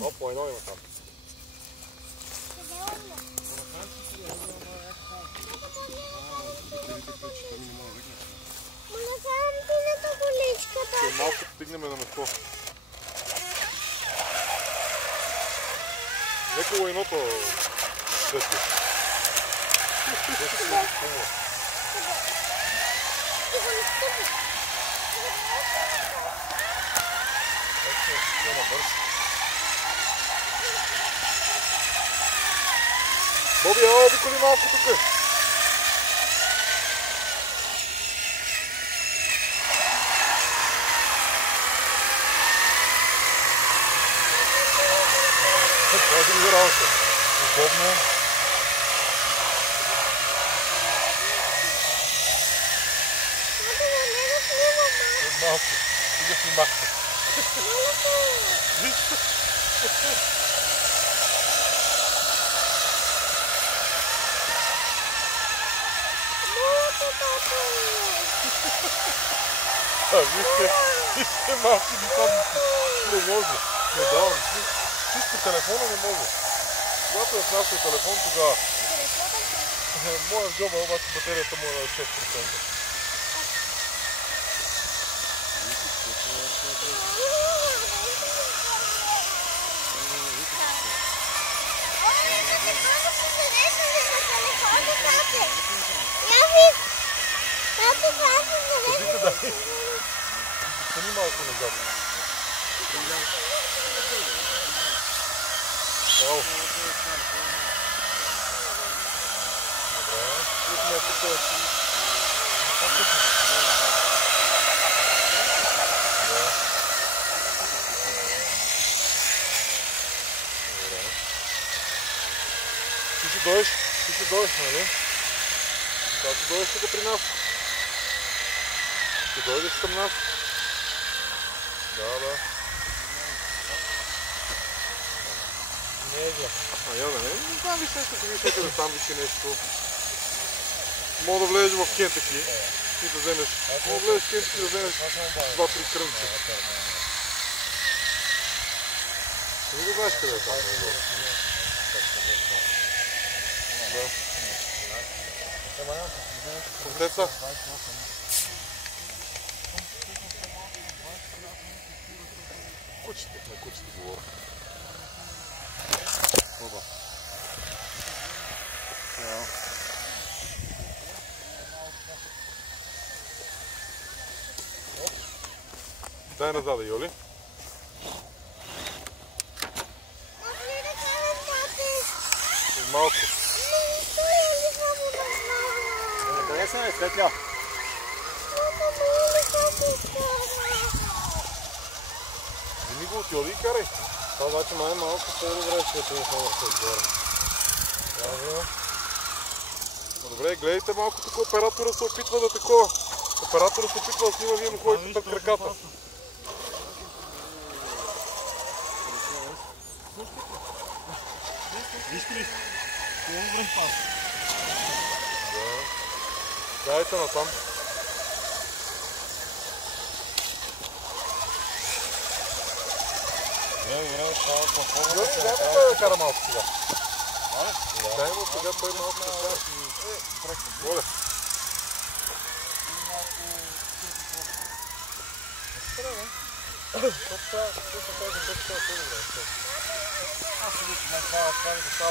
О, по едно има там. Ще малко стигнем на место. Леко лайното светли. Боби, ела обиколи малко тук. Това е друга работа. Удобно. Малко. Ти да снимахте. Вижте. Вижте малки дикобници. Не може. Не давам. Чисто телефона не може. Когато е в нашия телефон, тогава. Моя в джоба, обаче батерията му е на 6%. Кажите да. Стани малко назад. Вау. Добре. Тук Ти ще дойдеш, нали? Сега ще дойдеш тук при нас. Ще дойдеш към нас. Да. Не е гля. Не знам виж нещо, ако виж някъде там виси нещо. Мога да влезеш в Кентъки и да вземеш. Мога да влезеш в Кентъки и да вземеш 2-3 крънча. Не го знаеш къде е там. Да. Контеца? Кучите, на кучите говоря. Оба. Дай назад, Йоли. Малко. Къде се е, Светля? Вземи го от Йоли и карай. Това обаче май малко по-добре ще е това отгоре. Добре, гледайте малко тук оператора се опитва да такова. Оператора се опитва да снима, вие му ходите пред краката. Вижте ли? Това е врън пас. Да. Дайте натам. Време, това е по-форма. Дай да кара малко сега. Дай му сега той малко да кара. Воля. Аз ще видите, не става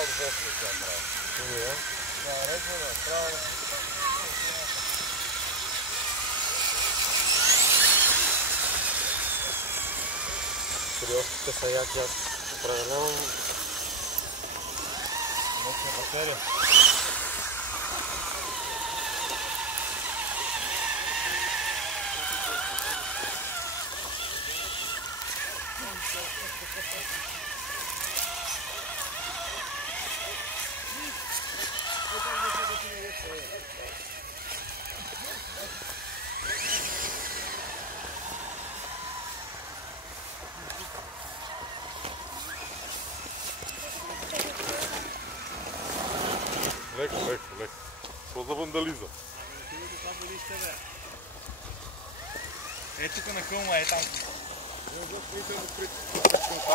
удоволствие да това прави. Да, редно да е правилно. Сериозните са яки, аз определено носна батерия. То за вандализъм. Е, тук на хълма е там.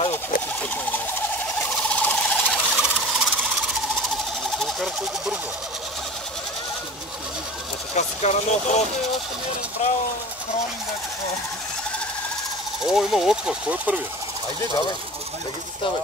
Айде, откъсни пътна и нещо. Това кара се бързо. А така се кара на офрод. Още ми е разбрал кролинга какво. О, има локва. Кой е първият? Айде, давай. Да ги заставай.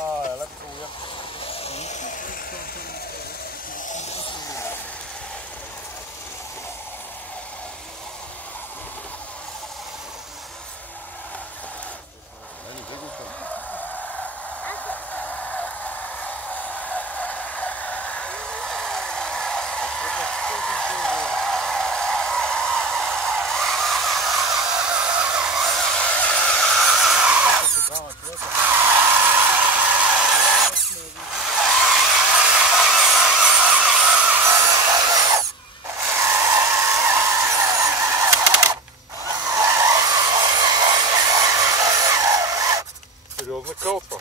Сериозна калпа.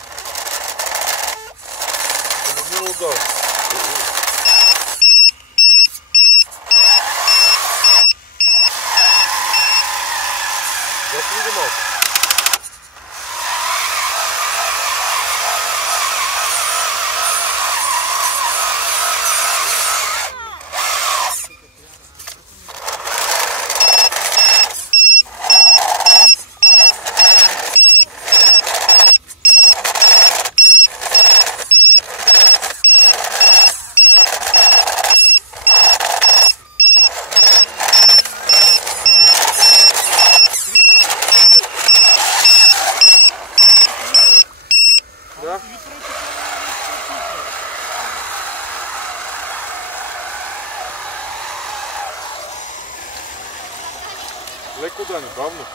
Не ми удар. Дач ли го малко? Да. Леко, Дани, бавно.